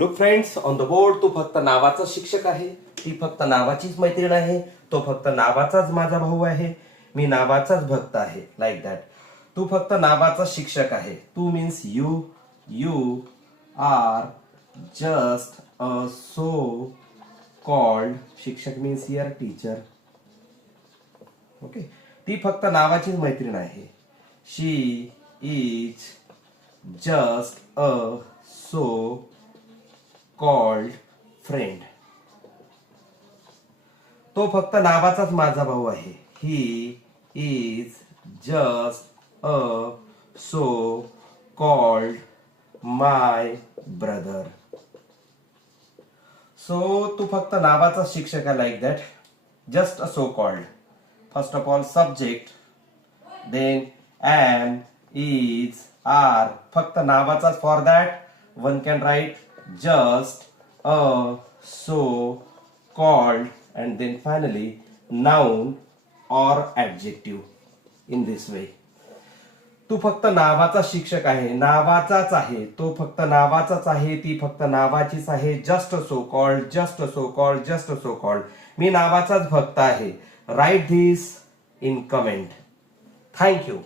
Look friends on the board. तू फक्त नावाचा शिक्षक आहे, ती फक्त नावाचीच मैत्रीण आहे, तो फक्त नावाचाच माझा भाऊ आहे, मी नावाचाच भक्त आहे. Like that. तू फक्त नावाचा शिक्षक आहे. तू means you are just a so called शिक्षक मीन्स युअर टीचर. ओके. ती फक्त नावाचीच मैत्रीण आहे. She is just a so called friend. तो फक्त नावाचाच माझा भाऊ आहे. He is just a so called my brother. So तू फक्त नावाचा शिक्षक आहे. Like that. Just a so called. First of all subject, then am, is, are. फक्त नावाचाच. For that one can right just so called and then finally noun or adjective in this way. तू फक्त नावाचा शिक्षक आहे, नावाचाच आहे, तो फक्त नावाचाच आहे, ती फक्त नावाचीच आहे. Just so called, just so called, just so called. मी नावाचाच भक्त आहे. Write this in comment. Thank you.